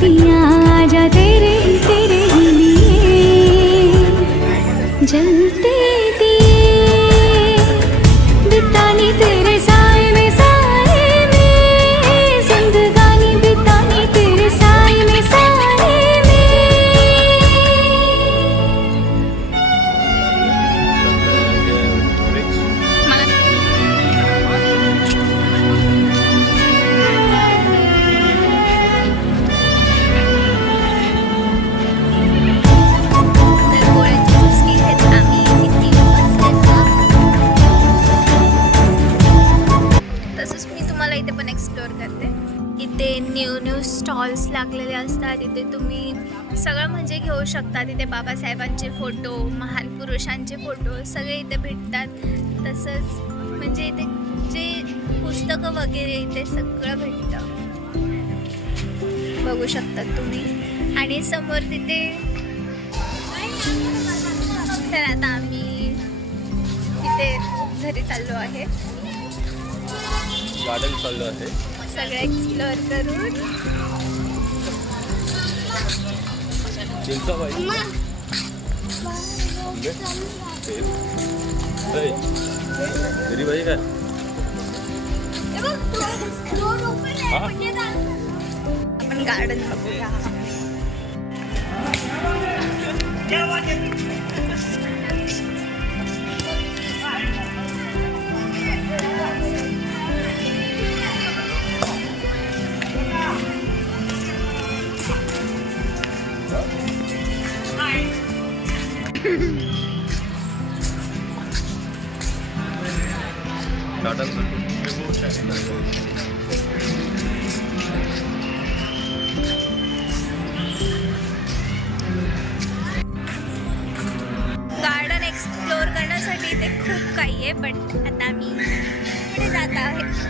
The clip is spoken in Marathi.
बत्तियां आजा तेरे तेरे ही लिए जलते दिए बितानी तेरे साए में जिंदगानी बितानी तेरे साए में इथे पण एक्सप्लोअर करते. इथे न्यू स्टॉल्स लागलेले असतात. इथे तुम्ही सगळं म्हणजे घेऊ शकता. इथे बाबासाहेबांचे फोटो, महान पुरुषांचे फोटो सगळे इथे भेटतात. तसंच म्हणजे इथे जे पुस्तकं वगैरे इथे सगळं भेटतं, बघू शकतात तुम्ही. आणि समोर तिथे तर आता आम्ही तिथे घरी चाललो आहे. गार्डन चालू आहे सगळं एक्सप्लोअर करून. चिंचाबाई तरी बाई काय आपण गार्डन बघूया. गार्डन एक्सप्लोअर करण्यासाठी इथे खूप काही आहे, बट आता मी पुढे जात आहे.